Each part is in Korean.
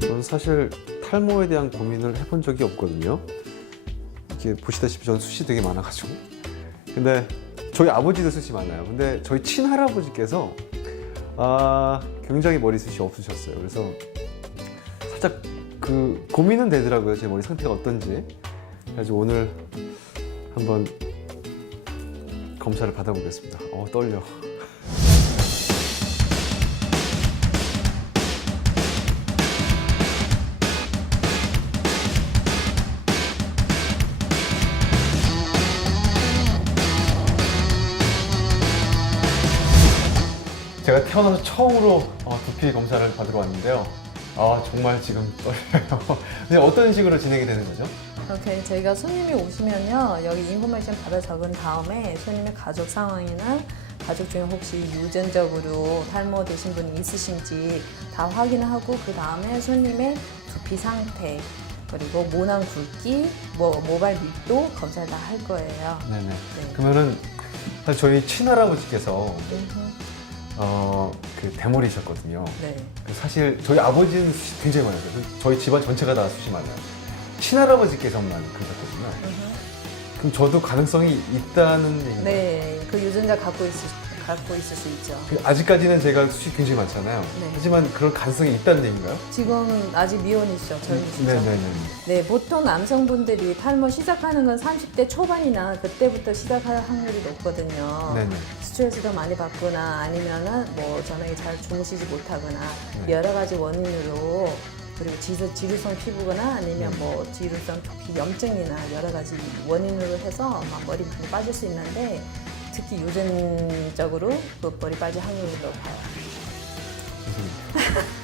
저는 사실 탈모에 대한 고민을 해본 적이 없거든요. 이렇게 보시다시피 저는 숱이 되게 많아가지고. 근데 저희 아버지도 숱이 많아요. 근데 저희 친할아버지께서 아, 굉장히 머리숱이 없으셨어요. 그래서 살짝 그 고민은 되더라고요. 제 머리 상태가 어떤지. 그래서 오늘 한번 검사를 받아보겠습니다. 어, 떨려. 제가 태어나서 처음으로 어, 두피 검사를 받으러 왔는데요. 아 정말 지금 떨려요. 근데 어떤 식으로 진행이 되는 거죠? 이렇게 저희가 손님이 오시면요 여기 인포메이션 받아 적은 다음에 손님의 가족 상황이나 가족 중에 혹시 유전적으로 탈모 되신 분이 있으신지 다 확인하고 그 다음에 손님의 두피 상태 그리고 모낭 굵기, 뭐 모발密도 검사를 다 할 거예요. 네네. 네. 그러면은 사실 저희 친할아버지께서 음, 어, 그 대머리셨거든요. 네. 그 사실 저희 아버지는 숱이 굉장히 많아요. 그 저희 집안 전체가 다 숱이 많아요. 친할아버지께서만 그러셨거든요. 음, 그럼 저도 가능성이 있다는 얘기인가요? 네, 그 유전자 갖고 있을 갖고 있을 수 있죠. 그 아직까지는 제가 숱이 굉장히 많잖아요. 네. 하지만 그런 가능성이 있다는 얘기인가요? 지금 아직 미혼이시죠, 저희시죠? 네네네. 네, 보통 남성분들이 탈모 시작하는 건 30대 초반이나 그때부터 시작할 확률이 높거든요. 네네. 스트레스도 많이 받거나 아니면은 뭐 저녁에 잘 주무시지 못하거나 네. 여러 가지 원인으로 그리고 지루, 지루성 피부거나 아니면 네. 뭐 지루성 두피 염증이나 여러 가지 원인으로 해서 막 머리 많이 빠질 수 있는데 특히 유전적으로 그 머리 빠질 확률이 높아요.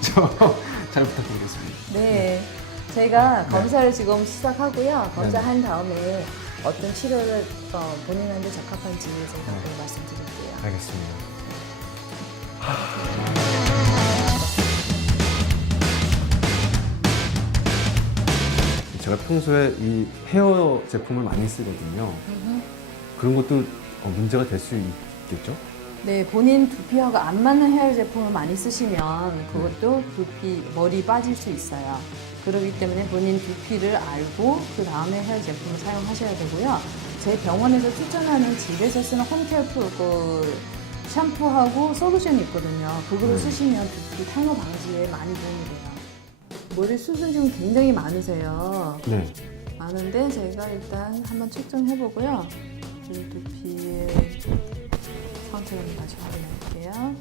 저잘 부탁드리겠습니다. 네. 저희가 검사를 지금 시작하고요. 검사한 다음에 어떤 치료를 어, 본인한테 적합한지 제가 네. 또 말씀드릴게요. 알겠습니다. 제가 평소에 이 헤어 제품을 많이 쓰거든요. 그런 것도 어, 문제가 될 수 있겠죠? 네, 본인 두피하고 안 맞는 헤어 제품을 많이 쓰시면 그것도 두피, 머리 빠질 수 있어요. 그렇기 때문에 본인 두피를 알고 그 다음에 헤어 제품을 사용하셔야 되고요. 저희 병원에서 추천하는 집에서 쓰는 홈케어 그 샴푸하고 솔루션이 있거든요. 그거를 네. 쓰시면 두피 탈모 방지에 많이 도움이 돼요. 머리 숱은 지금 굉장히 많으세요. 네. 많은데 저희가 일단 한번 측정해보고요. 이 두피의 상태를 다시 확인할게요.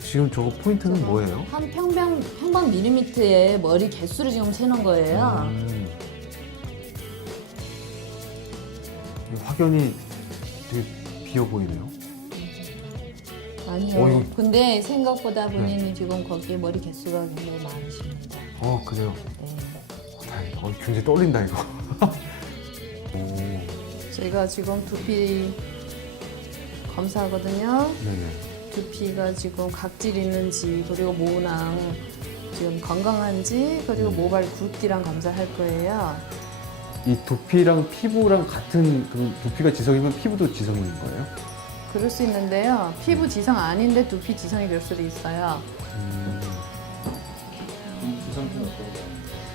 지금 저거 포인트는 뭐예요? 한 평방, 평방 밀리미터의 머리 개수를 지금 세는 거예요. 음. 이 확연히 되게 비어 보이네요. 아니요. 어, 이거- 네. 근데 생각보다 본인이 지금 거기에 머리 개수가 굉장히 많으십니다. 어, 그래요. 네. 다행이다. 어, 굉장히 떨린다, 이거. 오, 저희가 지금 두피 검사하거든요. 네네. 두피가 지금 각질 있는지 그리고 모낭 지금 건강한지 그리고 음. 모발 굵기랑 검사할 거예요. 이 두피랑 피부랑 같은 그 두피가 지성이면 피부도 지성인 거예요? 그럴 수 있는데요. 피부 지성 아닌데 두피 지성이 될 수도 있어요. 음.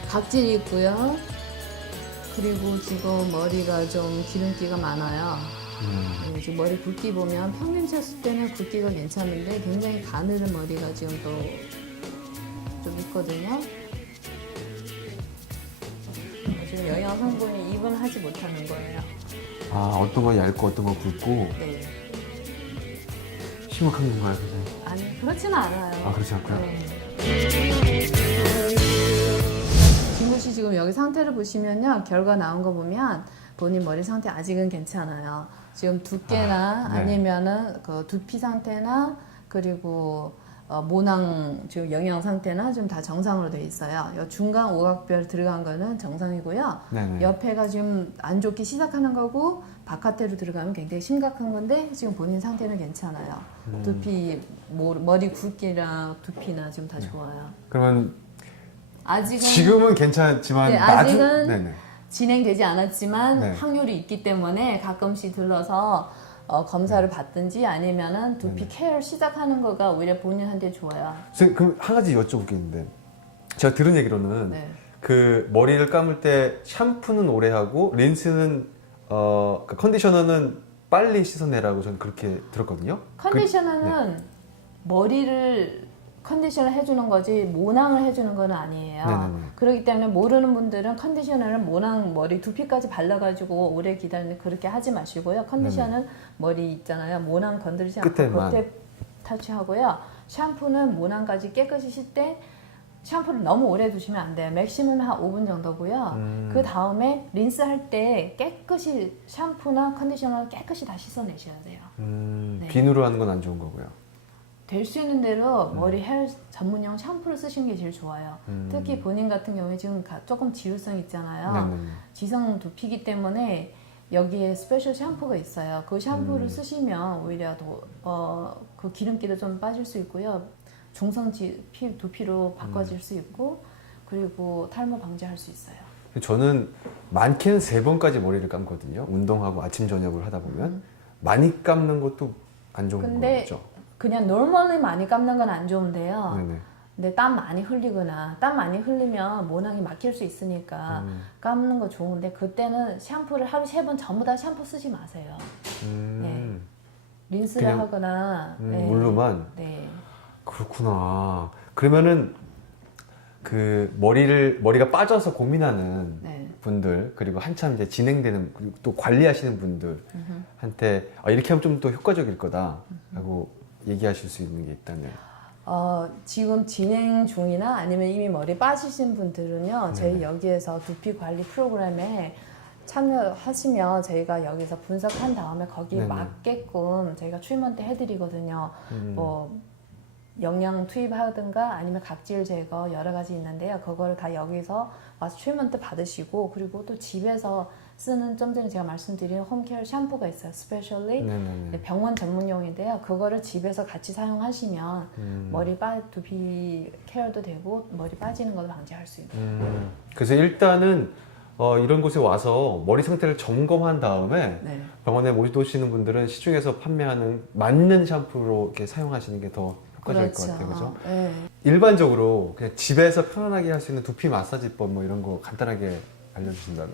각질이 있고요. 그리고 지금 머리가 좀 기름기가 많아요. 음. 네, 지금 머리 굵기 보면 평균 쳤을 때는 굵기가 괜찮은데 굉장히 가늘은 머리가 지금 또 좀 있거든요. 지금 영양 성분이 이분하지 못하는 거예요. 아, 어떤 건 얇고 어떤 건 굵고 네. 심각한 건가요, 선생님? 아니 그렇지는 않아요. 아, 그렇지 않고요? 네. 진구 씨 지금 여기 상태를 보시면요 결과 나온 거 보면 본인 머리 상태 아직은 괜찮아요. 지금 두께나 아, 네. 아, 니면은그 두피 상태나 그리고 어, 모낭 지금 영양 상태나 좀 다 정상으로 돼 있어요. 요 중간 오각별 들어간 거는 정상이고요. 네네. 옆에가 지금 안 좋기 시작하는 거고 바깥으로 들어가면 굉장히 심각한 건데 지금 본인 상태는 괜찮아요. 음. 두피 모- 머리 굵기랑 두피나 지금 다 좋아요. 그러면 아직은 지금은 괜찮지만 네, 나중 아직은 네네. 진행되지 않았지만 네. 확률이 있기 때문에 가끔씩 들러서 어, 네. 검사를 받든지 아니면은 두피 케어 시작하는 거가 오히려 본인한테 좋아요. 선생님, 그럼 한 가지 여쭤볼 게 있는데 제가 들은 얘기로는 네. 그 머리를 감을 때 샴푸는 오래 하고 린스는 어 그 컨디셔너는 빨리 씻어내라고 저는 그렇게 들었거든요. 컨디셔너는 네. 머리를 컨디셔너 해주는 거지 모낭을 해주는 건 아니에요. 네네네. 그렇기 때문에 모르는 분들은 컨디셔너를 모낭 머리 두피까지 발라가지고 오래 기다리는데 그렇게 하지 마시고요. 컨디셔너는 머리 있잖아요. 모낭 건드리지 않고 끝에만. 겉에 터치하고요. 샴푸는 모낭까지 깨끗이 때 샴푸를 너무 오래 두시면 안 돼요. 맥시멈 한 5분 정도고요. 음. 그 다음에 린스 할 때 깨끗이 샴푸나 컨디셔너 깨끗이 다 씻어내셔야 돼요. 음, 네. 비누로 하는 건 안 좋은 거고요. 될 수 있는 대로 머리 헤어 전문용 샴푸를 쓰시는 게 제일 좋아요. 음. 특히 본인 같은 경우에 지금 가- 조금 지루성 있잖아요. 네네. 지성 두피기 때문에 여기에 스페셜 샴푸가 있어요. 그 샴푸를 음. 쓰시면 오히려 더, 어, 그 기름기도 좀 빠질 수 있고요. 중성 지, 피, 두피로 바꿔질 수 있고, 그리고 탈모 방지할 수 있어요. 저는 많게는 세 번까지 머리를 감거든요. 운동하고 아침 저녁을 하다 보면 많이 감는 것도 안 좋은 근데 거죠. 그냥 노멀리 많이 감는 건 안 좋은데요. 네네. 근데 땀 많이 흘리거나 땀 많이 흘리면 모낭이 막힐 수 있으니까 음. 감는 거 좋은데 그때는 샴푸를 하루 세 번 전부 다 샴푸 쓰지 마세요. 음, 린스를 그냥, 하거나 음, 네. 물로만 네. 그렇구나. 그러면은 그 머리를 머리가 빠져서 고민하는 네. 분들 그리고 한참 이제 진행되는 그리고 또 관리하시는 분들한테 아, 이렇게 하면 좀 더 효과적일 거다라고 얘기하실 수 있는 게 있다면 어, 지금 진행 중이나 아니면 이미 머리 빠지신 분들은요, 저희 네네. 여기에서 두피 관리 프로그램에 참여하시면 저희가 여기서 분석한 다음에 거기에 네네. 맞게끔 저희가 트리먼트 해드리거든요. 음, 뭐 영양 투입하든가 아니면 각질 제거 여러 가지 있는데요. 그거를 다 여기서 와서 트리먼트 받으시고 그리고 또 집에서 쓰는 좀 전에 제가 말씀드린 홈케어 샴푸가 있어요. 스페셜리 네네네. 병원 전문용인데요. 그거를 집에서 같이 사용하시면 음, 머리 빠 두피 케어도 되고 머리 빠지는 것도 방지할 수 있고. 음, 그래서 일단은 어, 이런 곳에 와서 머리 상태를 점검한 다음에 네. 병원에 못 오시는 분들은 시중에서 판매하는 맞는 샴푸로 이렇게 사용하시는 게더 효과적일 것 같아요. 그죠? 네. 일반적으로 그냥 집에서 편안하게 할 수 있는 두피 마사지법 뭐 이런 거 간단하게 알려주신다면.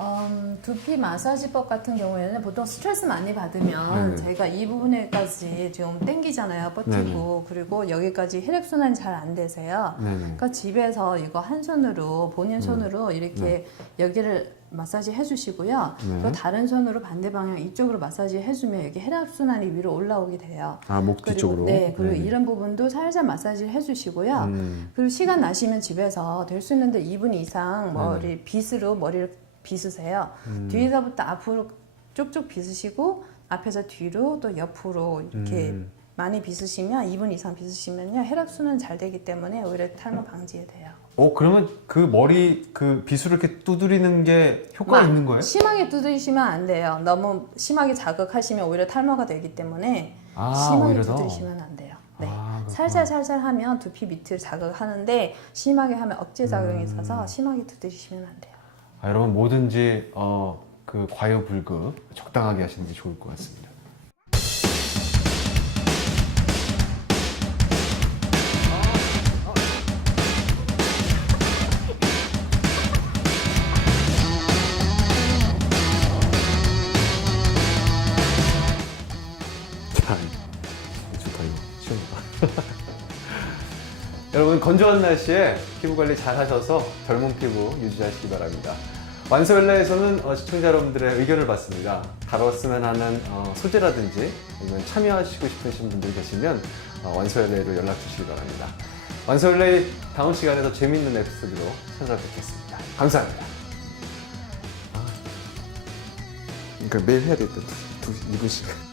음, 두피 마사지법 같은 경우에는 보통 스트레스 많이 받으면 네네. 저희가 이 부분에까지 좀 땡기잖아요. 버티고 그리고 여기까지 혈액순환이 잘 안 되세요. 네네. 그러니까 집에서 이거 한 손으로 본인 손으로 이렇게 네. 여기를 마사지 해주시고요. 네. 그리고 다른 손으로 반대 방향 이쪽으로 마사지 해주면 여기 혈액순환이 위로 올라오게 돼요. 아, 목 뒤쪽으로? 네, 그리고 네네. 이런 부분도 살살 마사지 해주시고요. 음, 그리고 시간 나시면 집에서 될 수 있는데 2분 네. 이상 머리 빗으로 머리를 빗으세요. 음. 뒤에서부터 앞으로 쭉쭉 빗으시고 앞에서 뒤로 또 옆으로 이렇게 음. 많이 빗으시면 2분 이상 빗으시면요 혈액순환 잘 되기 때문에 오히려 탈모 방지에 돼요. 어, 그러면 그 머리 그 비수를 이렇게 두드리는 게 효과가 막 있는 거예요? 심하게 두드리시면 안 돼요. 너무 심하게 자극하시면 오히려 탈모가 되기 때문에 아, 심하게 오히려 더? 두드리시면 안 돼요. 네. 아, 그렇구나. 살살 살살 하면 두피 밑을 자극하는데 심하게 하면 억제 작용이 음. 있어서 심하게 두드리시면 안 돼요. 아, 여러분 뭐든지 어, 그 과유불급 적당하게 하시는 게 좋을 것 같습니다. 여러분 건조한 날씨에 피부 관리 잘 하셔서 젊은 피부 유지하시기 바랍니다. 완소연라에서는 어, 시청자 여러분들의 의견을 받습니다. 다뤘으면 하는 어, 소재라든지 아니면 참여하시고 싶으신 분들 계시면 어, 완소연라로 연락 주시기 바랍니다. 완소연라 다음 시간에 더 재밌는 에피소드로 찾아뵙겠습니다. 감사합니다. 그러니까 매일 해야 되겠다. 두, 두 2분씩.